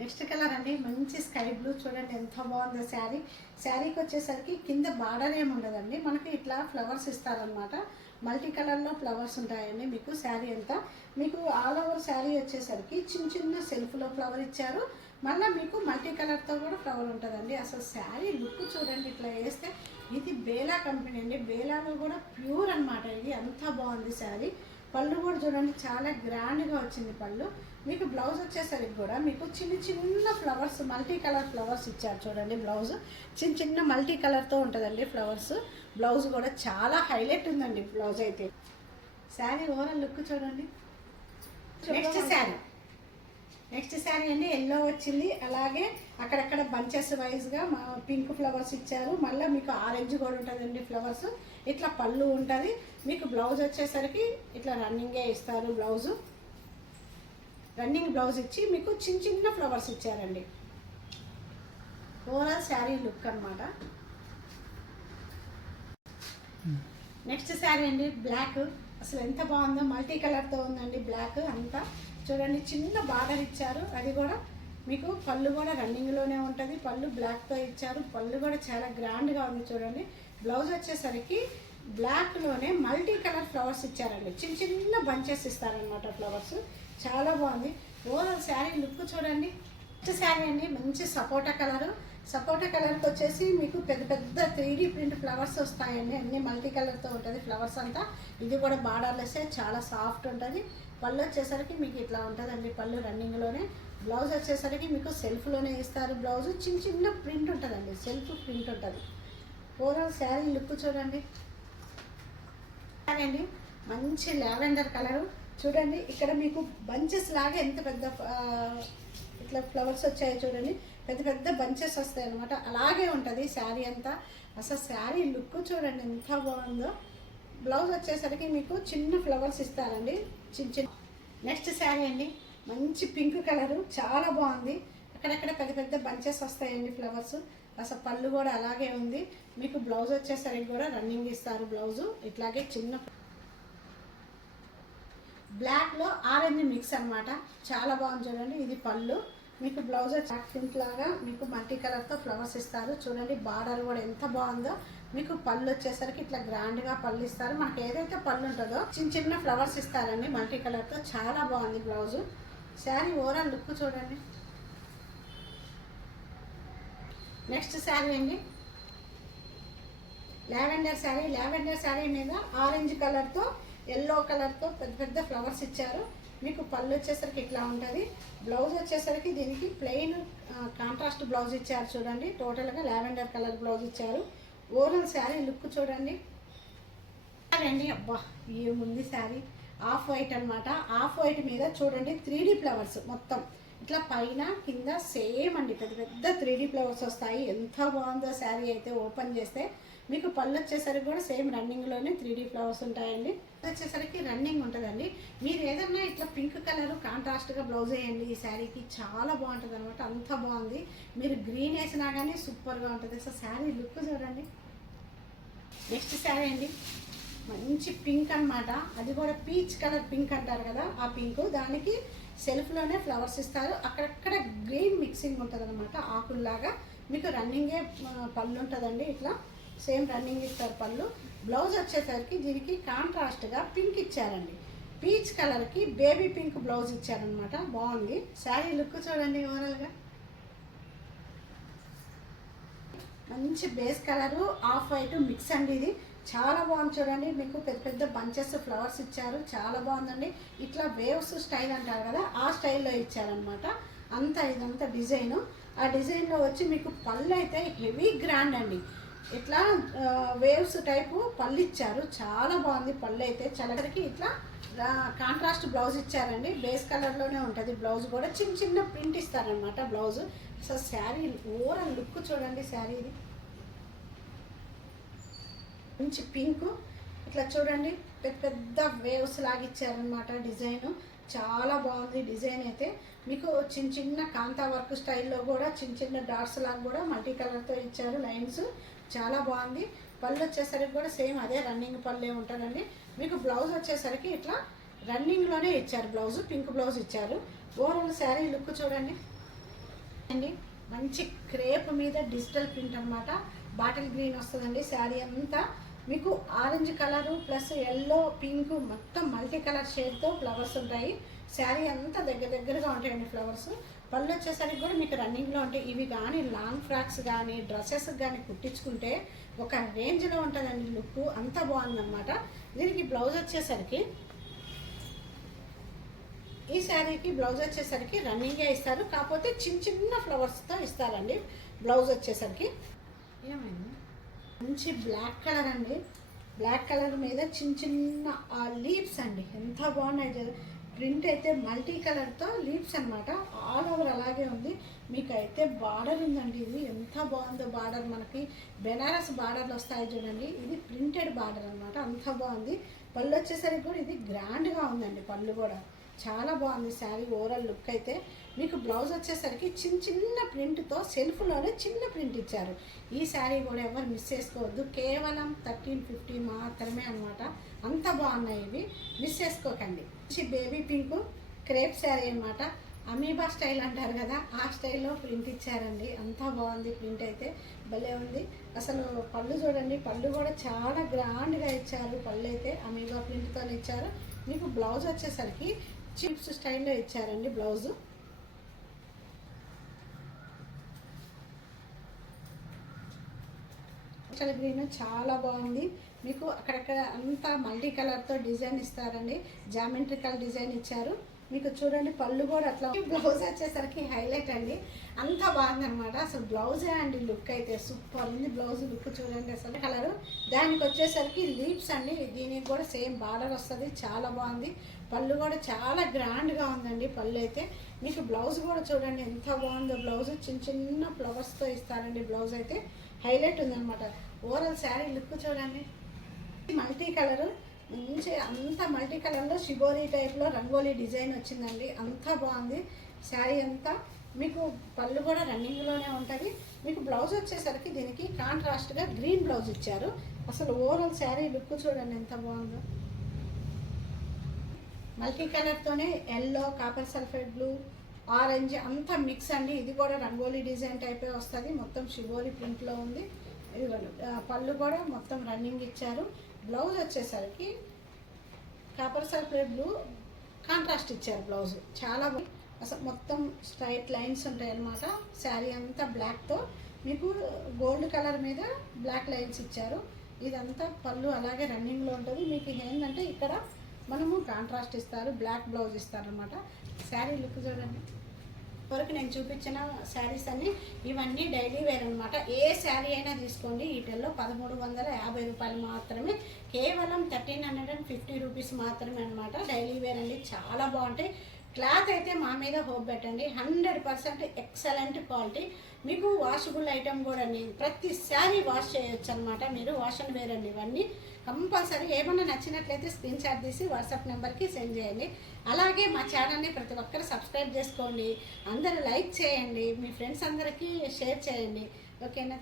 Next colour అండి మంచి sky blue చూడండి ఎంత బాగుందో శారీ. శారీకి వచ్చేసరికి కింద బార్డర్ ఏమి ఉండదండి, మనకి ఇట్లా ఫ్లవర్స్ ఇస్తారనమాట. మల్టీ కలర్లో ఫ్లవర్స్ ఉంటాయండి మీకు. శారీ అంతా మీకు ఆల్ ఓవర్ శారీ వచ్చేసరికి చిన్న చిన్న సెల్ఫ్లో ఫ్లవర్ ఇచ్చారు. మళ్ళీ మీకు మల్టీ కలర్తో కూడా ఫ్లవర్ ఉంటుందండి. అసలు శారీ లుక్ చూడండి, ఇట్లా వేస్తే ఇది బేలా కంపెనీ అండి. బేలాలో కూడా ప్యూర్ అనమాట. ఇది అంత బాగుంది శారీ. పళ్ళు కూడా చూడండి చాలా గ్రాండ్గా వచ్చింది పళ్ళు. మీకు బ్లౌజ్ వచ్చేసరికి కూడా మీకు చిన్న చిన్న ఫ్లవర్స్, మల్టీ కలర్ ఫ్లవర్స్ ఇచ్చారు చూడండి. బ్లౌజ్ చిన్న చిన్న మల్టీ కలర్తో ఉంటుందండి ఫ్లవర్స్. బ్లౌజ్ కూడా చాలా హైలైట్ ఉందండి బ్లౌజ్ అయితే. శారీ ఓవరాల్ లుక్ చూడండి. నెక్స్ట్ శారీ అండి ఎల్లో వచ్చింది. అలాగే అక్కడక్కడ బంచెస్ వైజ్గా పింక్ ఫ్లవర్స్ ఇచ్చారు. మళ్ళీ మీకు ఆరెంజ్ కూడా ఉంటుందండి ఫ్లవర్స్. ఇట్లా పళ్ళు ఉంటుంది. మీకు బ్లౌజ్ వచ్చేసరికి ఇట్లా రన్నింగే ఇస్తారు. రన్నింగ్ బ్లౌజ్ ఇచ్చి మీకు చిన్న చిన్న ఫ్లవర్స్ ఇచ్చారండి. ఓవరాల్ శారీ లుక్ అనమాట. నెక్స్ట్ శారీ అండి బ్లాక్. అసలు ఎంత బాగుందో, మల్టీ కలర్తో ఉందండి బ్లాక్ అంతా. చూడండి చిన్న బార్డర్ ఇచ్చారు. అది కూడా మీకు పళ్ళు కూడా రన్నింగ్లోనే ఉంటుంది. పళ్ళు బ్లాక్తో ఇచ్చారు. పళ్ళు కూడా చాలా గ్రాండ్గా ఉంది చూడండి. బ్లౌజ్ వచ్చేసరికి బ్లాక్లోనే మల్టీ కలర్ ఫ్లవర్స్ ఇచ్చారండి. చిన్న చిన్న బంచెస్ ఇస్తారనమాట ఫ్లవర్స్. చాలా బాగుంది. ఓవరాల్ శారీ లుక్ చూడండి. నెక్స్ట్ శారీ అండి మంచి సపోటా కలరు. సపోటా కలర్కి వచ్చేసి మీకు పెద్ద పెద్ద 3D ప్రింట్ ఫ్లవర్స్ వస్తాయండి. అన్ని మల్టీ కలర్తో ఉంటుంది ఫ్లవర్స్ అంతా. ఇది కూడా బార్డర్లెస్ చాలా సాఫ్ట్ ఉంటుంది. పళ్ళు వచ్చేసరికి మీకు ఇట్లా ఉంటుందండి. పళ్ళు రన్నింగ్లోనే. బ్లౌజ్ వచ్చేసరికి మీకు సెల్ఫ్లోనే ఇస్తారు. బ్లౌజ్ చిన్న చిన్న ప్రింట్ ఉంటుందండి, సెల్ఫ్ ప్రింట్ ఉంటుంది. ఓవరాల్ శారీ లుక్ చూడండి. అండి మంచి లావెండర్ కలరు. చూడండి ఇక్కడ మీకు బంచెస్ లాగా ఎంత పెద్ద ఇట్లా ఫ్లవర్స్ వచ్చాయి చూడండి. పెద్ద పెద్ద బంచెస్ వస్తాయి అనమాట. అలాగే ఉంటుంది శారీ అంతా. అసలు శారీ లుక్ చూడండి ఎంత బాగుందో. బ్లౌజ్ వచ్చేసరికి మీకు చిన్న ఫ్లవర్స్ ఇస్తారండి, చిన్న చిన్న. నెక్స్ట్ శారీ అండి మంచి పింక్ కలరు. చాలా బాగుంది. అక్కడక్కడ పెద్ద పెద్ద బంచెస్ వస్తాయండి ఫ్లవర్స్. అసలు పళ్ళు కూడా అలాగే ఉంది. మీకు బ్లౌజ్ వచ్చేసరికి కూడా రన్నింగ్ ఇస్తారు. బ్లౌజు ఇట్లాగే చిన్న బ్లాక్లో ఆరెంజ్ మిక్స్ అనమాట. చాలా బాగుంది చూడండి. ఇది పళ్ళు. మీకు బ్లౌజ్ చాక్ ప్రింట్ లాగా మీకు మల్టీ కలర్తో ఫ్లవర్స్ ఇస్తారు. చూడండి బార్డర్ కూడా ఎంత బాగుందో. మీకు పళ్ళు వచ్చేసరికి ఇట్లా గ్రాండ్గా పళ్ళు ఇస్తారు. మనకి ఏదైతే పళ్ళు ఉంటుందో చిన్న చిన్న ఫ్లవర్స్ ఇస్తారండి మల్టీ కలర్తో. చాలా బాగుంది బ్లౌజు. శారీ ఓవరాల్ లుక్ చూడండి. నెక్స్ట్ శారీ అండి లావెండర్ శారీ. లావెండర్ శారీ మీద ఆరెంజ్ కలర్తో ఎల్లో కలర్తో పెద్ద పెద్ద ఫ్లవర్స్ ఇచ్చారు. మీకు పళ్ళు వచ్చేసరికి ఇట్లా ఉంటుంది. బ్లౌజ్ వచ్చేసరికి దీనికి ప్లెయిన్ కాంట్రాస్ట్ బ్లౌజ్ ఇచ్చారు చూడండి. టోటల్గా లావెండర్ కలర్ బ్లౌజ్ ఇచ్చారు. ఓవరాల్ శారీ లుక్ చూడండి. అండి అబ్బా ఏముంది శారీ. ఆఫ్ వైట్ అనమాట. ఆఫ్ వైట్ మీద చూడండి 3D ఫ్లవర్స్ మొత్తం ఇట్లా పైన కింద సేమ్ అండి. పెద్ద పెద్ద 3D ఫ్లవర్స్ వస్తాయి. ఎంత బాగుందో శారీ అయితే. ఓపెన్ చేస్తే మీకు పళ్ళు వచ్చేసరికి కూడా సేమ్ రన్నింగ్లోనే 3D ఫ్లవర్స్ ఉంటాయండి. వచ్చేసరికి రన్నింగ్ ఉంటుందండి. మీరు ఏదన్నా ఇట్లా పింక్ కలర్ కాంట్రాస్ట్గా బ్లౌజ్ వేయండి ఈ శారీకి. చాలా బాగుంటుంది అనమాట. అంత బాగుంది. మీరు గ్రీన్ వేసినా కానీ సూపర్గా ఉంటుంది. అసలు శారీ లుక్ చూడండి. నెక్స్ట్ శారీ అండి మంచి పింక్ అనమాట. అది కూడా పీచ్ కలర్ పింక్ అంటారు కదా, ఆ పింక్. దానికి సెల్ఫ్లోనే ఫ్లవర్స్ ఇస్తారు. అక్కడక్కడ గ్రీన్ మిక్సింగ్ ఉంటుంది అనమాట, ఆకుల్లాగా. మీకు రన్నింగే పళ్ళు ఉంటుందండి. ఇట్లా సేమ్ రన్నింగ్ ఇస్తారు పళ్ళు. బ్లౌజ్ వచ్చేసరికి దీనికి కాంట్రాస్ట్గా పింక్ ఇచ్చారండి. పీచ్ కలర్కి బేబీ పింక్ బ్లౌజ్ ఇచ్చారనమాట. బాగుంది. శారీ లుక్ చూడండి ఓవరాల్గా. మంచి base colour off white mix అండి. ఇది చాలా బాగుంది చూడండి. మీకు పెద్ద పెద్ద బంచెస్ ఫ్లవర్స్ ఇచ్చారు. చాలా బాగుందండి. ఇట్లా వేవ్స్ స్టైల్ అంటారు కదా, ఆ స్టైల్లో ఇచ్చారనమాట. అంతా ఇదంతా డిజైను. ఆ డిజైన్లో వచ్చి మీకు పళ్ళు అయితే హెవీ గ్రాండ్ అండి. ఇట్లా వేవ్స్ టైపు పళ్ళు ఇచ్చారు. చాలా బాగుంది పళ్ళు అయితే. చలకరికి ఇట్లా కాంట్రాస్ట్ బ్లౌజ్ ఇచ్చారండి. బేస్ కలర్లోనే ఉంటుంది బ్లౌజ్ కూడా. చిన్న చిన్న ప్రింట్ ఇస్తారనమాట బ్లౌజ్. అసలు శారీ ఓవరాల్ లుక్ చూడండి. శారీ ఇది మంచి పింక్. ఇట్లా చూడండి పెద్ద పెద్ద వేవ్స్ లాగా ఇచ్చారనమాట డిజైను. చాలా బాగుంది డిజైన్ అయితే. మీకు చిన్న చిన్న కాంతా వర్క్ స్టైల్లో కూడా చిన్న చిన్న డాట్స్ లాగా కూడా మల్టీ కలర్తో ఇచ్చారు లైన్స్. చాలా బాగుంది. పళ్ళు వచ్చేసరికి కూడా సేమ్ అదే రన్నింగ్ పళ్ళే ఉంటుందండి. మీకు బ్లౌజ్ వచ్చేసరికి ఇట్లా రన్నింగ్లోనే ఇచ్చారు బ్లౌజ్. పింక్ బ్లౌజ్ ఇచ్చారు. ఓవరాల్ శారీ లుక్ చూడండి. అండి మంచి క్రేప్ మీద డిజిటల్ ప్రింట్ అనమాట. బాటిల్ గ్రీన్ వస్తుందండి. శారీ అంతా మీకు orange colour plus yellow pink మొత్తం మల్టీ కలర్ షేడ్తో ఫ్లవర్స్ ఉంటాయి. శారీ అంతా దగ్గరగా ఉంటాయండి ఫ్లవర్స్. పళ్ళు వచ్చేసరికి కూడా మీకు రన్నింగ్లో ఉంటాయి. ఇవి కానీ లాంగ్ ఫ్రాక్స్ కానీ డ్రెస్సెస్ కానీ కుట్టించుకుంటే ఒక రేంజ్లో ఉంటుందండి లుక్. అంత బాగుందన్నమాట. దీనికి బ్లౌజ్ వచ్చేసరికి ఈ శారీకి బ్లౌజ్ వచ్చేసరికి రన్నింగే ఇస్తారు, కాకపోతే చిన్న ఫ్లవర్స్తో ఇస్తారండి. బ్లౌజ్ వచ్చేసరికి ఏమైంది మంచి బ్లాక్ కలర్ అండి. బ్లాక్ కలర్ మీద చిన్న లీవ్స్ అండి, ఎంత బాగున్నాయి. ప్రింట్ అయితే మల్టీ కలర్తో లీవ్స్ అనమాట. ఆల్ ఓవర్ అలాగే ఉంది. మీకు అయితే బార్డర్ ఉందండి. ఇది ఎంత బాగుందో బార్డర్. మనకి బెనారస్ బార్డర్లు వస్తాయి చూడండి. ఇది ప్రింటెడ్ బార్డర్ అనమాట. అంత బాగుంది. పళ్ళు వచ్చేసరికి కూడా ఇది గ్రాండ్గా ఉందండి. పళ్ళు కూడా చాలా బాగుంది. శారీ ఓవరాల్ లుక్ అయితే మీకు బ్లౌజ్ వచ్చేసరికి చిన్న ప్రింట్తో సెల్ఫ్లోనే చిన్న ప్రింట్ ఇచ్చారు. ఈ శారీ కూడా ఎవరు మిస్ చేసుకోవద్దు. కేవలం 1350 మాత్రమే అనమాట. అంత బాగున్నాయి ఇవి, మిస్ చేసుకోకండి. బేబీ పింక్ క్రేప్ శారీ అనమాట. అమీబా స్టైల్ అంటారు కదా, ఆ స్టైల్లో ప్రింట్ ఇచ్చారండి. అంతా బాగుంది. ప్రింట్ అయితే భలే ఉంది. అసలు పళ్ళు చూడండి, పళ్ళు కూడా చాలా గ్రాండ్గా ఇచ్చారు. పళ్ళు అయితే అమీబా ప్రింట్తో ఇచ్చారు. మీకు బ్లౌజ్ వచ్చేసరికి చిప్స్ స్టైల్లో ఇచ్చారండి బ్లౌజు. గ్రీన్ చాలా బాగుంది. మీకు అక్కడక్కడ అంతా మల్టీ కలర్తో డిజైన్ ఇస్తారండి. జామెట్రికల్ డిజైన్ ఇచ్చారు. మీకు చూడండి పళ్ళు కూడా అట్లా. బ్లౌజ్ వచ్చేసరికి హైలైట్ అండి. అంత బాగుందనమాట. అసలు బ్లౌజే అండి లుక్ అయితే సూపర్ ఉంది. బ్లౌజ్ లుక్ చూడండి అసలు కలరు. దానికి వచ్చేసరికి లీవ్స్ అండి. దీనికి కూడా సేమ్ బార్డర్ వస్తుంది. చాలా బాగుంది. పళ్ళు కూడా చాలా గ్రాండ్గా ఉందండి. పళ్ళు అయితే మీకు బ్లౌజ్ కూడా చూడండి ఎంత బాగుందో. బ్లౌజ్ చిన్న ఫ్లవర్స్తో ఇస్తారండి. బ్లౌజ్ అయితే హైలైట్ ఉందన్నమాట. ఓవరాల్ శారీ లుక్ చూడండి. మల్టీ కలరు మంచి అంతా మల్టీ కలర్లో షిబోరీ టైప్లో రంగోలీ డిజైన్ వచ్చిందండి. అంతా బాగుంది శారీ అంతా. మీకు పళ్ళు కూడా రన్నింగ్లోనే ఉంటుంది. మీకు బ్లౌజ్ వచ్చేసరికి దీనికి కాంట్రాస్ట్గా గ్రీన్ బ్లౌజ్ ఇచ్చారు. అసలు ఓవరాల్ శారీ లుక్ చూడండి ఎంత బాగుందో. మల్టీ కలర్తోనే yellow, copper sulphate blue, orange అంతా మిక్స్ అండి. ఇది కూడా రంగోలీ డిజైన్ టైపే వస్తుంది. మొత్తం షిబోరీ ప్రింట్లో ఉంది. ఇదిగోండి పళ్ళు కూడా మొత్తం రన్నింగ్ ఇచ్చారు. బ్లౌజ్ వచ్చేసరికి కాపర్ సల్ఫేట్ బ్లూ కాంట్రాస్ట్ ఇచ్చారు. బ్లౌజ్ చాలా అసలు మొత్తం స్ట్రైట్ లైన్స్ ఉంటాయి అన్నమాట. శారీ అంతా బ్లాక్తో మీకు గోల్డ్ కలర్ మీద బ్లాక్ లైన్స్ ఇచ్చారు. ఇదంతా పళ్ళు అలాగే రన్నింగ్లో ఉంటుంది. మీకు ఏంటంటే ఇక్కడ మనము కాంట్రాస్ట్ ఇస్తారు, బ్లాక్ బ్లౌజ్ ఇస్తారనమాట. శారీ లుక్ చూడండి. వరకు నేను చూపించిన శారీస్ అన్నీ ఇవన్నీ డైలీ వేర్ అనమాట. ఏ శారీ అయినా తీసుకోండి. వీటిల్లో 1350 రూపాయలు మాత్రమే, కేవలం 1350 రూపీస్ మాత్రమే అనమాట. డైలీ వేర్ అండి. చాలా బాగుంటాయి. క్లాత్ అయితే మా మీద హోప్ పెట్టండి. 100% ఎక్సలెంట్ క్వాలిటీ. మీకు వాషబుల్ ఐటమ్ కూడా అండి. ప్రతి శారీ వాష్ చేయొచ్చు అనమాట. మీరు వాష్ అండ్ వేర్ అండి. ఇవన్నీ కంపల్సరీ. ఏమన్నా నచ్చినట్లయితే స్క్రీన్ షాట్ తీసి వాట్సాప్ నెంబర్కి సెండ్ చేయండి. అలాగే మా ఛానల్ని ప్రతి ఒక్కరు సబ్స్క్రైబ్ చేసుకోండి. అందరూ లైక్ చేయండి. మీ ఫ్రెండ్స్ అందరికీ షేర్ చేయండి. ఓకేనా?